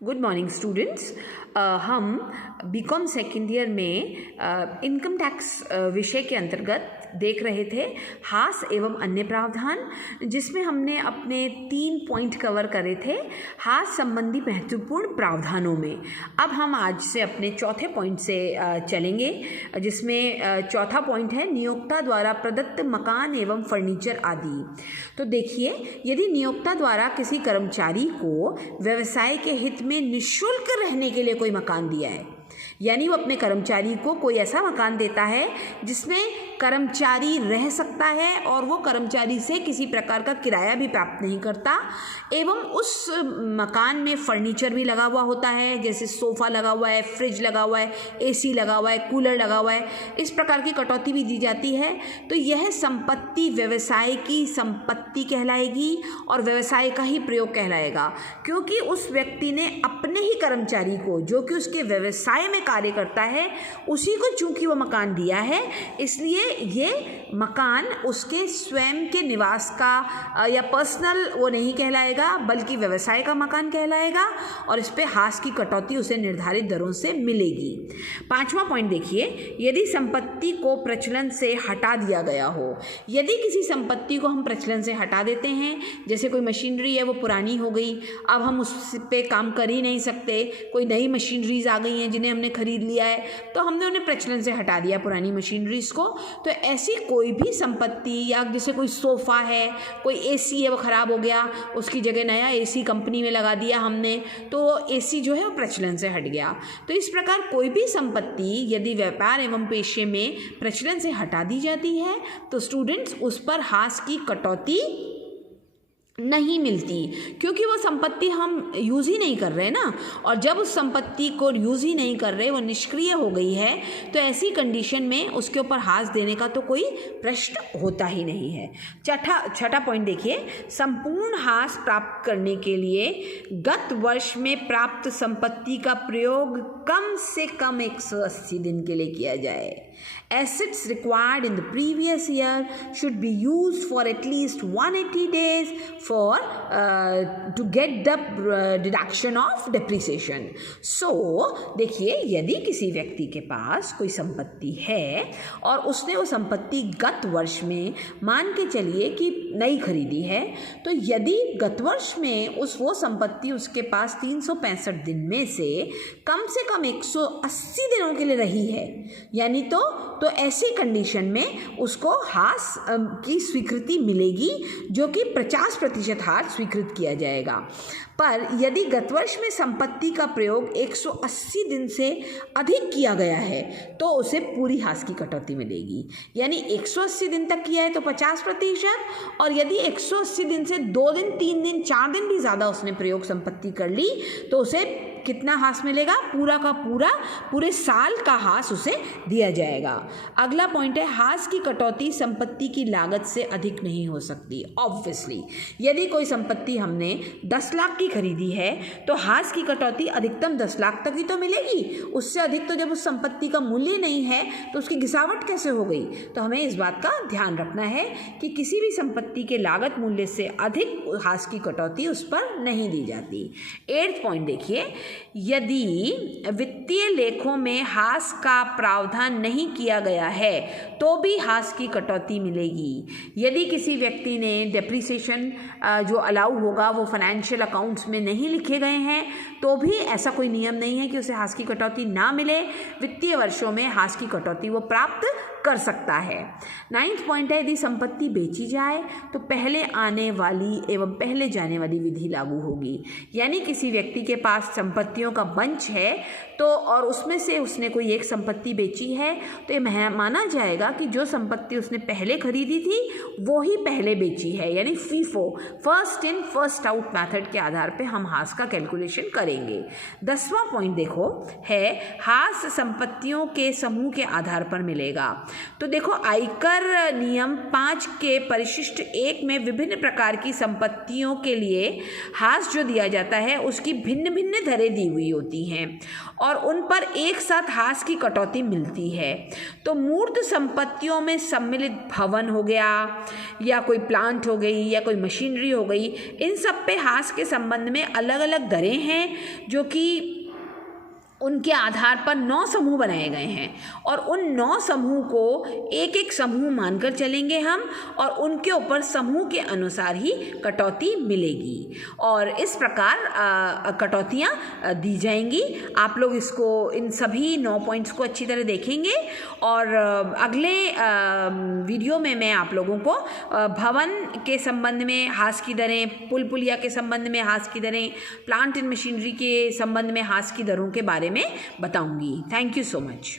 Good morning students. हम BCom second year में income tax विषय के अंतर्गत देख रहे थे हास एवं अन्य प्रावधान, जिसमें हमने अपने 3 पॉइंट कवर करे थे हास संबंधी महत्वपूर्ण प्रावधानों में। अब हम आज से अपने चौथे पॉइंट से चलेंगे, जिसमें चौथा पॉइंट है नियोक्ता द्वारा प्रदत्त मकान एवं फर्नीचर आदि। तो देखिए, यदि नियोक्ता द्वारा किसी कर्मचारी को व्यवसाय के हित में निःशुल्क रहने के लिए कोई मकान दिया है, यानी वो अपने कर्मचारी को कोई ऐसा मकान देता है जिसमें कर्मचारी रह सकता है और वो कर्मचारी से किसी प्रकार का किराया भी प्राप्त नहीं करता, एवं उस मकान में फर्नीचर भी लगा हुआ होता है, जैसे सोफ़ा लगा हुआ है, फ्रिज लगा हुआ है, एसी लगा हुआ है, कूलर लगा हुआ है, इस प्रकार की कटौती भी दी जाती है। तो यह संपत्ति व्यवसाय की संपत्ति कहलाएगी और व्यवसाय का ही प्रयोग कहलाएगा, क्योंकि उस व्यक्ति ने अपने ही कर्मचारी को, जो कि उसके व्यवसाय में कार्य करता है, उसी को चूंकि वो मकान दिया है, इसलिए ये मकान उसके स्वयं के निवास का या पर्सनल वो नहीं कहलाएगा, बल्कि व्यवसाय का मकान कहलाएगा और इस पे हास की कटौती उसे निर्धारित दरों से मिलेगी। 5वां पॉइंट देखिए, यदि संपत्ति को प्रचलन से हटा दिया गया हो। यदि किसी संपत्ति को हम प्रचलन से हटा देते हैं, जैसे कोई मशीनरी है वो पुरानी हो गई, अब हम उस पे काम कर ही नहीं सकते, कोई नई मशीनरीज आ गई हैं जिन्हें हमने खरीद लिया है, तो हमने उन्हें प्रचलन से हटा दिया पुरानी मशीनरीज को। तो ऐसी कोई भी संपत्ति, या जैसे कोई सोफ़ा है, कोई एसी है वो ख़राब हो गया, उसकी जगह नया एसी कंपनी में लगा दिया हमने, तो एसी जो है वो प्रचलन से हट गया। तो इस प्रकार कोई भी संपत्ति यदि व्यापार एवं पेशे में प्रचलन से हटा दी जाती है तो स्टूडेंट्स उस पर हास की कटौती नहीं मिलती, क्योंकि वो संपत्ति हम यूज़ ही नहीं कर रहे ना, और जब उस संपत्ति को यूज़ ही नहीं कर रहे, वो निष्क्रिय हो गई है, तो ऐसी कंडीशन में उसके ऊपर हास देने का तो कोई प्रश्न होता ही नहीं है। छठा पॉइंट देखिए, संपूर्ण हास प्राप्त करने के लिए गत वर्ष में प्राप्त संपत्ति का प्रयोग कम से कम 180 दिन के लिए किया जाए। Assets required in the previous year should be used for at least 180 days for to get the deduction of depreciation. So देखिए, यदि किसी व्यक्ति के पास कोई संपत्ति है और उसने वो संपत्ति गत वर्ष में मान के चलिए कि नई खरीदी है, तो यदि गत वर्ष में वो संपत्ति उसके पास 365 दिन में से कम 180 दिनों के लिए रही है, यानी तो ऐसी कंडीशन में उसको हास की स्वीकृति मिलेगी, जो कि 50% हास स्वीकृत किया जाएगा। पर यदि गत वर्ष में संपत्ति का प्रयोग 180 दिन से अधिक किया गया है तो उसे पूरी हास की कटौती मिलेगी, यानी 180 दिन तक किया है तो 50%, और यदि 180 दिन से 2 दिन, 3 दिन, 4 दिन भी ज़्यादा उसने प्रयोग संपत्ति कर ली तो उसे कितना हास मिलेगा? पूरा का पूरा, पूरे साल का हास उसे दिया जाएगा। अगला पॉइंट है, हास की कटौती संपत्ति की लागत से अधिक नहीं हो सकती। ऑब्वियसली यदि कोई संपत्ति हमने 10 लाख की खरीदी है तो हास की कटौती अधिकतम 10 लाख तक ही तो मिलेगी, उससे अधिक तो जब उस संपत्ति का मूल्य नहीं है तो उसकी गिसावट कैसे हो गई? तो हमें इस बात का ध्यान रखना है कि किसी भी संपत्ति के लागत मूल्य से अधिक हास की कटौती उस पर नहीं दी जाती। 8वां पॉइंट देखिए, यदि वित्तीय लेखों में हास का प्रावधान नहीं किया गया है तो भी हास की कटौती मिलेगी। यदि किसी व्यक्ति ने डेप्रिसिएशन जो अलाउ होगा वो फाइनेंशियल अकाउंट्स में नहीं लिखे गए हैं तो भी ऐसा कोई नियम नहीं है कि उसे हास की कटौती ना मिले। वित्तीय वर्षों में हास की कटौती वो प्राप्त कर सकता है। 9वां पॉइंट है, यदि संपत्ति बेची जाए तो पहले आने वाली एवं पहले जाने वाली विधि लागू होगी, यानी किसी व्यक्ति के पास संपत्तियों का बंच है तो और उसमें से उसने कोई एक संपत्ति बेची है तो ये माना जाएगा कि जो संपत्ति उसने पहले खरीदी थी वो ही पहले बेची है, यानी FIFO, first in first out method के आधार पे हम हास का कैलकुलेशन करेंगे। 10वां पॉइंट देखो है, हास संपत्तियों के समूह के आधार पर मिलेगा। तो देखो, आयकर नियम 5 के परिशिष्ट 1 में विभिन्न प्रकार की संपत्तियों के लिए हास जो दिया जाता है उसकी भिन्न भिन्न दरें दी हुई होती हैं और उन पर एक साथ हास की कटौती मिलती है। तो मूर्त संपत्तियों में सम्मिलित भवन हो गया या कोई प्लांट हो गई या कोई मशीनरी हो गई, इन सब पे हास के संबंध में अलग अलग दरें हैं जो कि उनके आधार पर 9 समूह बनाए गए हैं और उन 9 समूह को एक एक समूह मानकर चलेंगे हम और उनके ऊपर समूह के अनुसार ही कटौती मिलेगी और इस प्रकार कटौतियाँ दी जाएंगी। आप लोग इसको इन सभी 9 पॉइंट्स को अच्छी तरह देखेंगे और अगले वीडियो में मैं आप लोगों को भवन के संबंध में हास की दरें, पुल पुलिया के संबंध में हास की दरें, प्लांट एंड मशीनरी के संबंध में हास की दरों के बारे में बताऊंगी। Thank you so much.